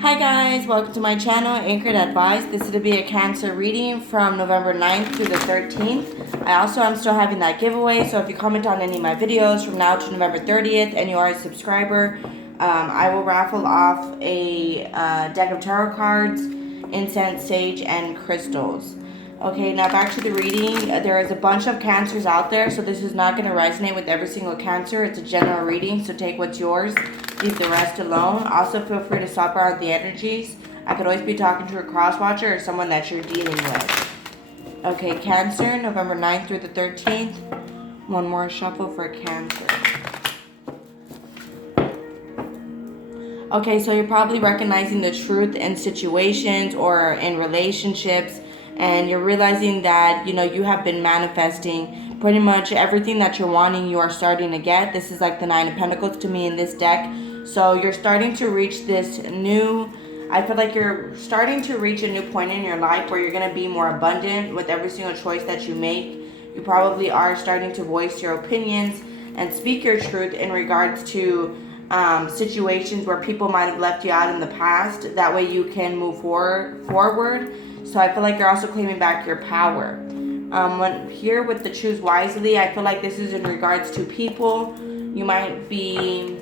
Hi guys, welcome to my channel, Anchored Advice. This is to be a Cancer reading from November 9th through the 13th. I also am still having that giveaway, so if you comment on any of my videos from now to November 30th and you are a subscriber, I will raffle off a deck of tarot cards, incense, sage, and crystals. Okay, now back to the reading. There is a bunch of cancers out there, so this is not going to resonate with every single cancer. It's a general reading, so take what's yours. Leave the rest alone. Also, feel free to swap around the energies. I could always be talking to a cross-watcher or someone that you're dealing with. Okay, Cancer, November 9th through the 13th. One more shuffle for Cancer. Okay, so you're probably recognizing the truth in situations or in relationships, and you're realizing that, you have been manifesting pretty much everything that you're wanting, you are starting to get. This is like the Nine of Pentacles to me in this deck. So you're starting to reach this new, I feel like you're starting to reach a new point in your life where you're going to be more abundant with every single choice that you make. You probably are starting to voice your opinions and speak your truth in regards to situations where people might have left you out in the past. That way you can move forward. So I feel like you're also claiming back your power. When here with the choose wisely, I feel like this is in regards to people. You might be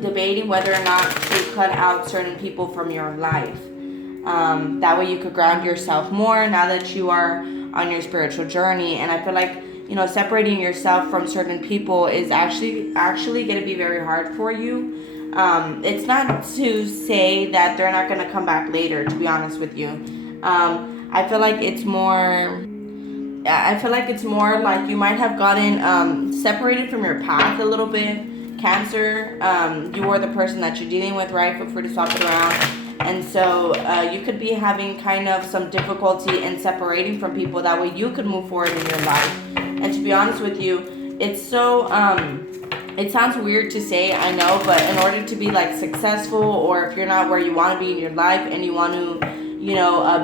debating whether or not to cut out certain people from your life. That way you could ground yourself more now that you are on your spiritual journey. And I feel like, separating yourself from certain people is actually going to be very hard for you. It's not to say that they're not going to come back later, to be honest with you. I feel like it's more like you might have gotten separated from your path a little bit. Cancer, you are the person that you're dealing with, right? Feel free to swap it around. And so you could be having kind of some difficulty in separating from people. That way you could move forward in your life. And to be honest with you, it's so, it sounds weird to say, I know, but in order to be like successful, or if you're not where you want to be in your life and you want to,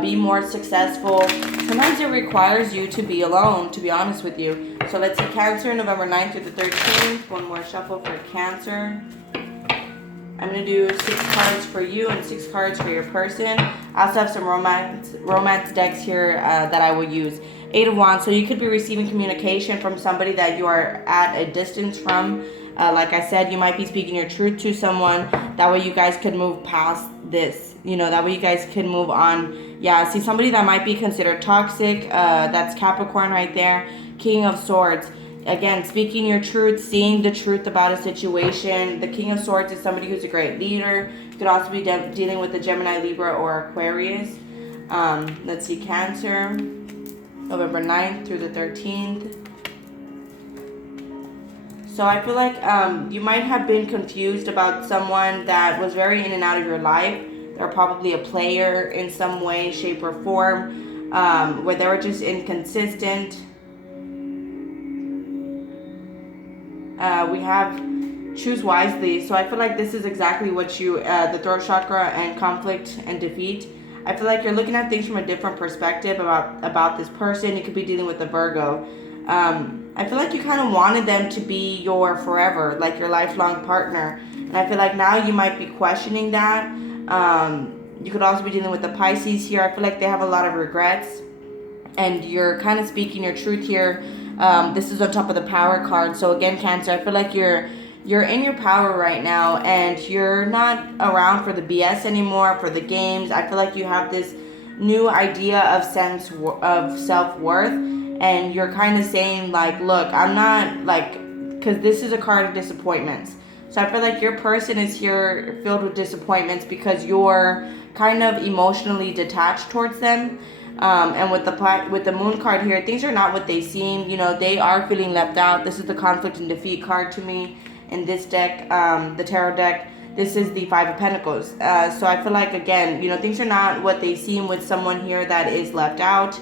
be more successful, sometimes it requires you to be alone, to be honest with you. So let's see, Cancer, November 9th through the 13th. One more shuffle for Cancer. I'm going to do 6 cards for you and 6 cards for your person. I also have some romance decks here that I will use. 8 of Wands, so you could be receiving communication from somebody that you are at a distance from. Like I said, you might be speaking your truth to someone. That way you guys could move past this. That way you guys can move on. Yeah, see somebody that might be considered toxic. That's Capricorn right there. King of Swords. Again, speaking your truth, seeing the truth about a situation. The King of Swords is somebody who's a great leader. You could also be dealing with the Gemini, Libra, or Aquarius. Let's see, Cancer, November 9th through the 13th. So I feel like you might have been confused about someone that was very in and out of your life. They're probably a player in some way, shape, or form, where they were just inconsistent. We have choose wisely. So I feel like this is exactly what you, the throat chakra and conflict and defeat. I feel like you're looking at things from a different perspective about this person. You could be dealing with a Virgo. I feel like you kind of wanted them to be your forever, like your lifelong partner. And I feel like now you might be questioning that. You could also be dealing with the Pisces here. I feel like they have a lot of regrets. And you're kind of speaking your truth here. This is on top of the Power card. So again, Cancer, I feel like you're in your power right now. And you're not around for the BS anymore, for the games. I feel like you have this new idea of sense of self-worth. And you're kind of saying, like, look, I'm not, like, because this is a card of disappointments. So I feel like your person is here filled with disappointments because you're kind of emotionally detached towards them. And with the Moon card here, things are not what they seem. They are feeling left out. This is the Conflict and Defeat card to me in this deck, the Tarot deck. This is the Five of Pentacles. So I feel like, again, things are not what they seem with someone here that is left out.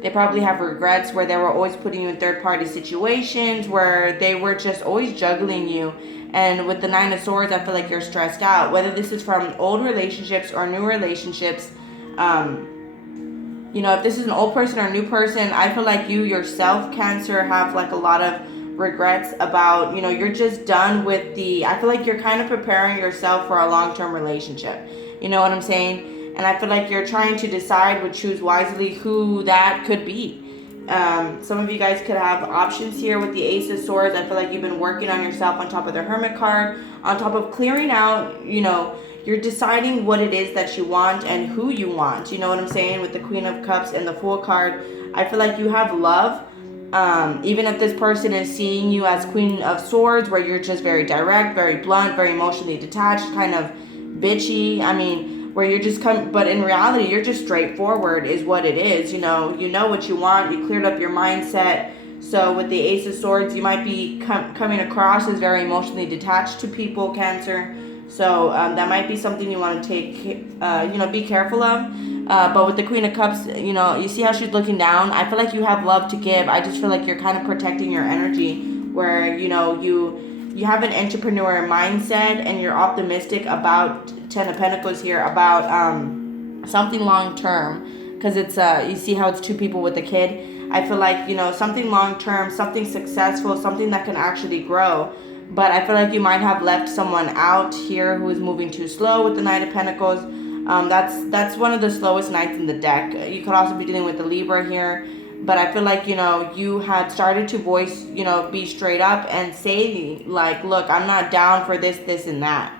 They probably have regrets where they were always putting you in third-party situations, where they were just always juggling you. And with the Nine of Swords, I feel like you're stressed out. Whether this is from old relationships or new relationships, if this is an old person or a new person, I feel like you yourself, Cancer, have like a lot of regrets about, you're just done with I feel like you're kind of preparing yourself for a long-term relationship. You know what I'm saying? And I feel like you're trying to decide with Choose Wisely who that could be. Some of you guys could have options here with the Ace of Swords. I feel like you've been working on yourself on top of the Hermit card, on top of clearing out, you're deciding what it is that you want and who you want. You know what I'm saying? With the Queen of Cups and the Fool card, I feel like you have love. Even if this person is seeing you as Queen of Swords, where you're just very direct, very blunt, very emotionally detached, kind of bitchy. I mean, where you're just but in reality, you're just straightforward is what it is. You know what you want. You cleared up your mindset. So with the Ace of Swords, you might be coming across as very emotionally detached to people, Cancer. So that might be something you want to take, be careful of. But with the Queen of Cups, you see how she's looking down. I feel like you have love to give. I just feel like you're kind of protecting your energy, where you have an entrepreneur mindset and you're optimistic about Ten of Pentacles here, about something long term, because it's you see how it's two people with a kid. I feel like something long term, something successful, something that can actually grow. But I feel like you might have left someone out here who is moving too slow with the Knight of Pentacles. That's one of the slowest knights in the deck. You could also be dealing with the Libra here. But I feel like, you had started to voice, be straight up and say, like, look, I'm not down for this, this, and that.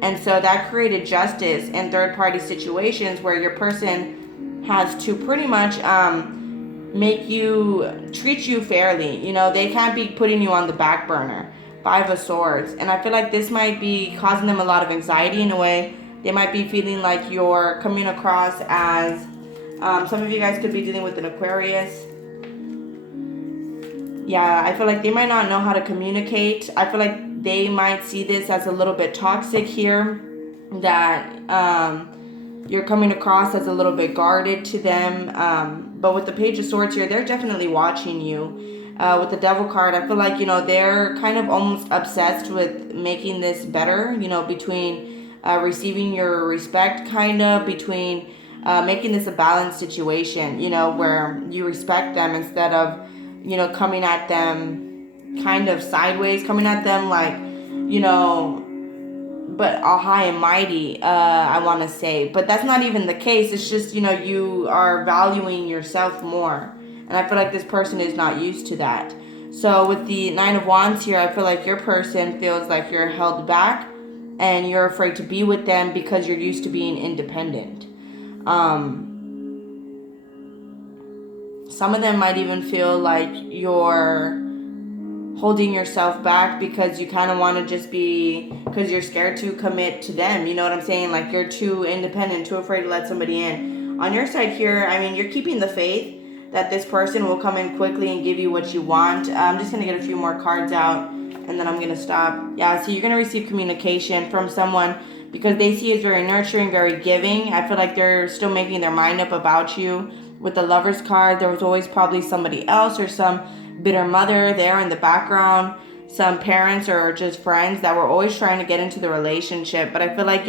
And so that created justice in third-party situations where your person has to pretty much treat you fairly. They can't be putting you on the back burner. Five of Swords. And I feel like this might be causing them a lot of anxiety in a way. They might be feeling like you're coming across as, some of you guys could be dealing with an Aquarius. Yeah, I feel like they might not know how to communicate. I feel like they might see this as a little bit toxic here. That you're coming across as a little bit guarded to them. But with the Page of Swords here, they're definitely watching you. With the Devil card, I feel like, they're kind of almost obsessed with making this better, between receiving your respect, kind of, between making this a balanced situation, where you respect them instead of, coming at them kind of sideways, coming at them like, but all high and mighty, I want to say. But that's not even the case. It's just, you are valuing yourself more. And I feel like this person is not used to that. So with the Nine of Wands here, I feel like your person feels like you're held back and you're afraid to be with them because you're used to being independent. Some of them might even feel like you're holding yourself back because you kind of want to just be, because you're scared to commit to them. You know what I'm saying? Like you're too independent, too afraid to let somebody in. On your side here, I mean, you're keeping the faith that this person will come in quickly and give you what you want. I'm just going to get a few more cards out and then I'm going to stop. Yeah, so you're going to receive communication from someone because they see you as very nurturing, very giving. I feel like they're still making their mind up about you. With the Lovers card, there was always probably somebody else or some bitter mother there in the background. Some parents or just friends that were always trying to get into the relationship. But I feel like,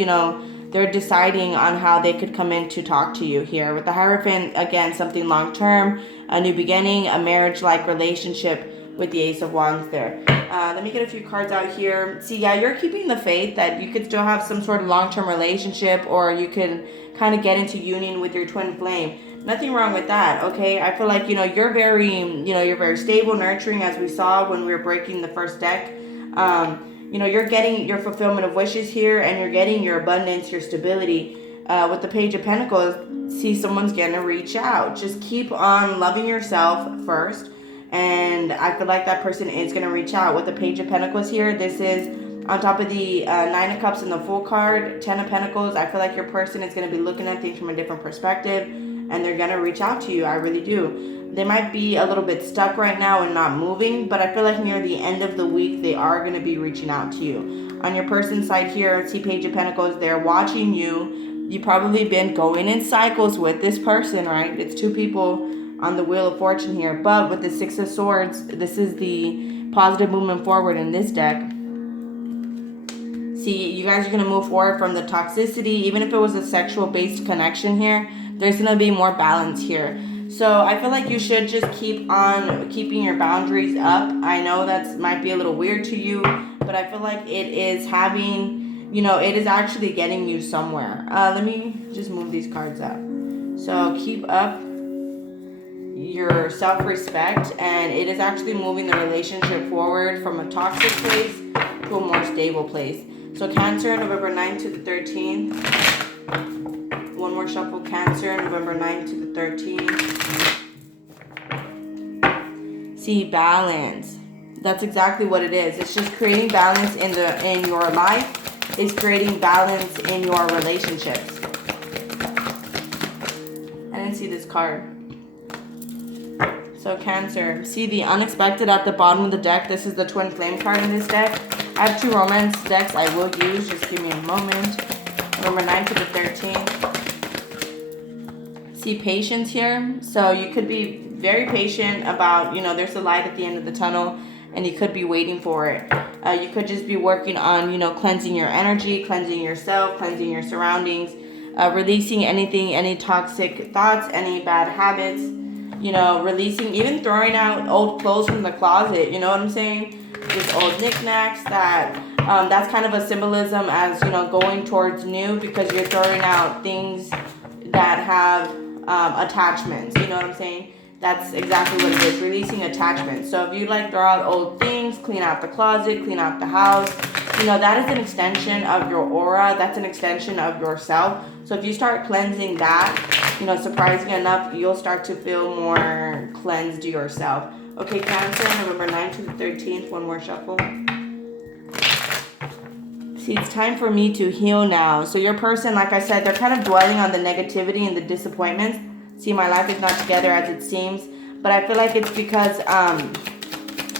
they're deciding on how they could come in to talk to you here. With the Hierophant, again, something long-term, a new beginning, a marriage-like relationship with the Ace of Wands there. Let me get a few cards out here. See, yeah, you're keeping the faith that you could still have some sort of long-term relationship or you can kind of get into union with your twin flame. Nothing wrong with that, okay? I feel like, you're very stable, nurturing, as we saw when we were breaking the first deck. You're getting your fulfillment of wishes here and you're getting your abundance, your stability. With the Page of Pentacles, see someone's going to reach out. Just keep on loving yourself first. And I feel like that person is going to reach out. With the Page of Pentacles here, this is on top of the Nine of Cups and the Fool card, Ten of Pentacles. I feel like your person is going to be looking at things from a different perspective and they're going to reach out to you. I really do. They might be a little bit stuck right now and not moving, but I feel like near the end of the week, they are going to be reaching out to you. On your person's side here, see Page of Pentacles, they're watching you. You've probably been going in cycles with this person, right? It's two people on the Wheel of Fortune here. But with the Six of Swords, this is the positive movement forward in this deck. See, you guys are going to move forward from the toxicity. Even if it was a sexual-based connection here, there's going to be more balance here. So I feel like you should just keep on keeping your boundaries up. I know that might be a little weird to you, but I feel like it is having, it is actually getting you somewhere. Let me just move these cards up. So keep up your self-respect, and it is actually moving the relationship forward from a toxic place to a more stable place. So Cancer, November 9th to the 13th. One more shuffle. Cancer, November 9th to the 13th. See, balance. That's exactly what it is. It's just creating balance in your life. It's creating balance in your relationships. I didn't see this card. So Cancer, see the unexpected at the bottom of the deck. This is the twin flame card in this deck. I have 2 romance decks I will use. Just give me a moment. November 9th to the 13th. See patience here. So you could be very patient about, there's a light at the end of the tunnel, and you could be waiting for it. You could just be working on, cleansing your energy, cleansing yourself, cleansing your surroundings, releasing any toxic thoughts, any bad habits. Releasing, even throwing out old clothes from the closet, you know what I'm saying? Just old knickknacks that's kind of a symbolism as, going towards new, because you're throwing out things that have attachments, you know what I'm saying? That's exactly what it is, releasing attachments. So if you throw out old things, clean out the closet, clean out the house, that is an extension of your aura. That's an extension of yourself. So if you start cleansing that, surprisingly enough, you'll start to feel more cleansed yourself. Okay, Cancer, November 9th to the 13th. One more shuffle. See, it's time for me to heal now. So your person, like I said, they're kind of dwelling on the negativity and the disappointments. See, my life is not together as it seems. But I feel like it's because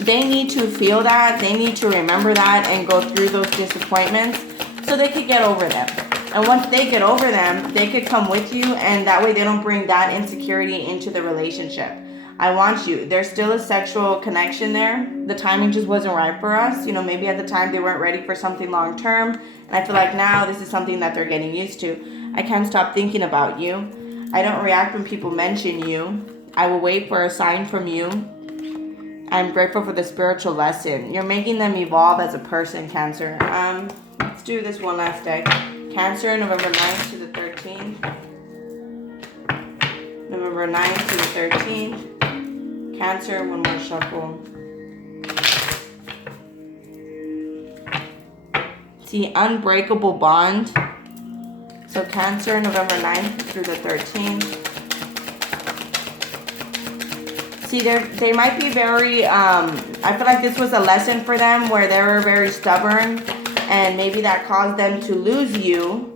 they need to feel that. They need to remember that and go through those disappointments so they could get over them. And once they get over them, they could come with you, and that way they don't bring that insecurity into the relationship. I want you. There's still a sexual connection there. The timing just wasn't right for us. Maybe at the time they weren't ready for something long term. And I feel like now this is something that they're getting used to. I can't stop thinking about you. I don't react when people mention you. I will wait for a sign from you. I'm grateful for the spiritual lesson. You're making them evolve as a person, Cancer. Let's do this one last deck. Cancer, November 9th to the 13th. November 9th to the 13th. Cancer, one more shuffle. See, unbreakable bond. So Cancer, November 9th through the 13th. See, they might be very, I feel like this was a lesson for them where they were very stubborn, and maybe that caused them to lose you.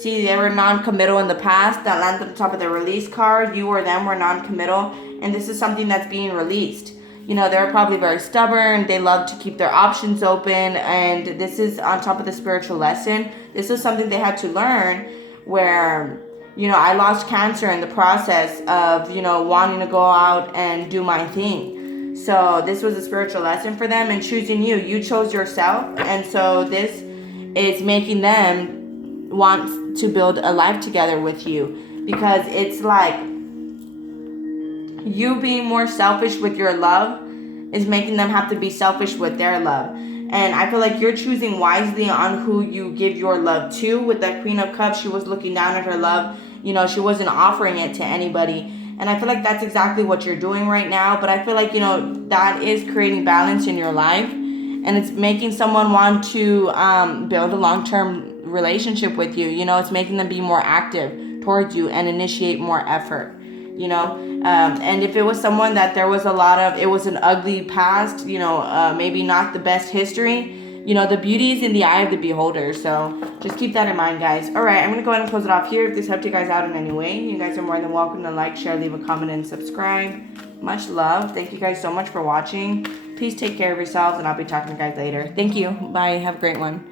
See, they were non-committal in the past. That landed on top of the release card. You or them were non-committal, and this is something that's being released. They were probably very stubborn. They love to keep their options open, and this is on top of the spiritual lesson. This is something they had to learn where, I lost Cancer in the process of, wanting to go out and do my thing. So this was a spiritual lesson for them, and choosing you. You chose yourself, and so this is making them want to build a life together with you, because it's like you being more selfish with your love is making them have to be selfish with their love. And I feel like you're choosing wisely on who you give your love to. With that Queen of Cups, she was looking down at her love. She wasn't offering it to anybody. And I feel like that's exactly what you're doing right now. But I feel like, that is creating balance in your life. And it's making someone want to build a long-term relationship with you. It's making them be more active towards you and initiate more effort. And if it was someone that there was it was an ugly past, maybe not the best history, the beauty is in the eye of the beholder. So just keep that in mind, guys. All right, I'm going to go ahead and close it off here. If this helped you guys out in any way, you guys are more than welcome to like, share, leave a comment, and subscribe. Much love. Thank you guys so much for watching. Please take care of yourselves, and I'll be talking to you guys later. Thank you. Bye. Have a great one.